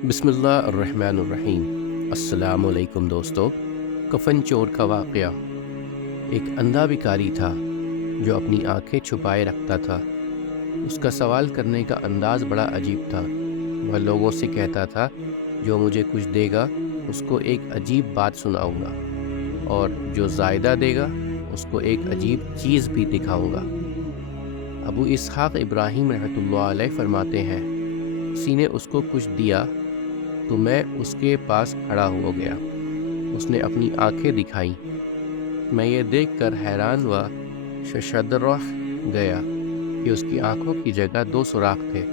بسم اللہ الرحمن الرحیم۔ السلام علیکم دوستو۔ کفن چور کا واقعہ۔ ایک اندھا بھکاری تھا جو اپنی آنکھیں چھپائے رکھتا تھا۔ اس کا سوال کرنے کا انداز بڑا عجیب تھا۔ وہ لوگوں سے کہتا تھا جو مجھے کچھ دے گا اس کو ایک عجیب بات سناؤں گا، اور جو زائدہ دے گا اس کو ایک عجیب چیز بھی دکھاؤں گا۔ ابو اسحاق ابراہیم رحمۃ اللہ علیہ فرماتے ہیں، کسی نے اس کو کچھ دیا تو میں اس کے پاس کھڑا ہو گیا۔ اس نے اپنی آنکھیں دکھائیں۔ میں یہ دیکھ کر حیران و ششدر گیا کہ اس کی آنکھوں کی جگہ 2 سوراخ تھے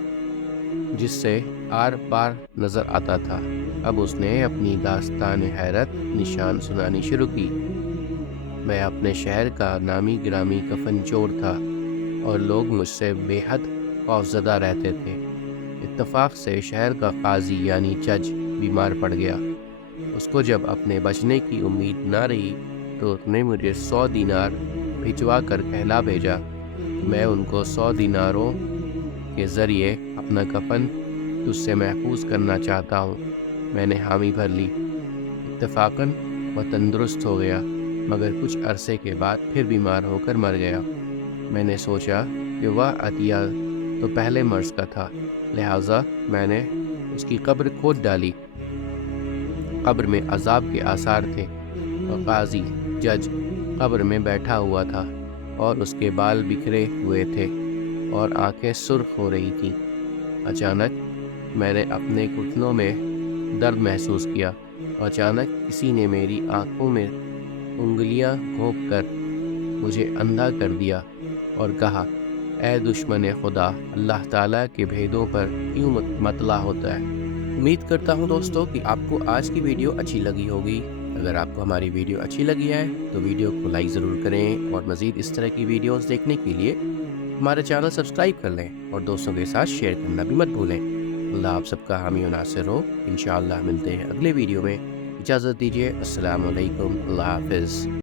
جس سے آر پار نظر آتا تھا۔ اب اس نے اپنی داستان حیرت نشان سنانی شروع کی۔ میں اپنے شہر کا نامی گرامی کفن چور تھا اور لوگ مجھ سے بے حد خوفزدہ رہتے تھے۔ اتفاق سے شہر کا قاضی یعنی جج بیمار پڑ گیا۔ اس کو جب اپنے بچنے کی امید نہ رہی تو اس نے مجھے 100 دینار بھجوا کر کہلا بھیجا کہ میں ان کو 100 دیناروں کے ذریعے اپنا کفن تجھ سے محفوظ کرنا چاہتا ہوں۔ میں نے حامی بھر لی۔ اتفاقاً وہ تندرست ہو گیا، مگر کچھ عرصے کے بعد پھر بیمار ہو کر مر گیا۔ میں نے سوچا کہ وہ عطیہ تو پہلے مرض کا تھا، لہٰذا میں نے اس کی قبر کھود ڈالی۔ قبر میں عذاب کے آثار تھے اور قاضی جج قبر میں بیٹھا ہوا تھا اور اس کے بال بکھرے ہوئے تھے اور آنکھیں سرخ ہو رہی تھیں۔ اچانک میں نے اپنے گھٹنوں میں درد محسوس کیا اور اچانک کسی نے میری آنکھوں میں انگلیاں گھونپ کر مجھے اندھا کر دیا اور کہا، اے دشمن خدا، اللہ تعالیٰ کے بھیدوں پر کیوں مطلع ہوتا ہے؟ امید کرتا ہوں دوستو کہ آپ کو آج کی ویڈیو اچھی لگی ہوگی۔ اگر آپ کو ہماری ویڈیو اچھی لگی ہے تو ویڈیو کو لائک ضرور کریں، اور مزید اس طرح کی ویڈیوز دیکھنے کے لیے ہمارے چینل سبسکرائب کر لیں اور دوستوں کے ساتھ شیئر کرنا بھی مت بھولیں۔ اللہ آپ سب کا حامی و ناصر ہو۔ انشاءاللہ ملتے ہیں اگلے ویڈیو میں۔ اجازت دیجیے، السلام علیکم، اللہ حافظ۔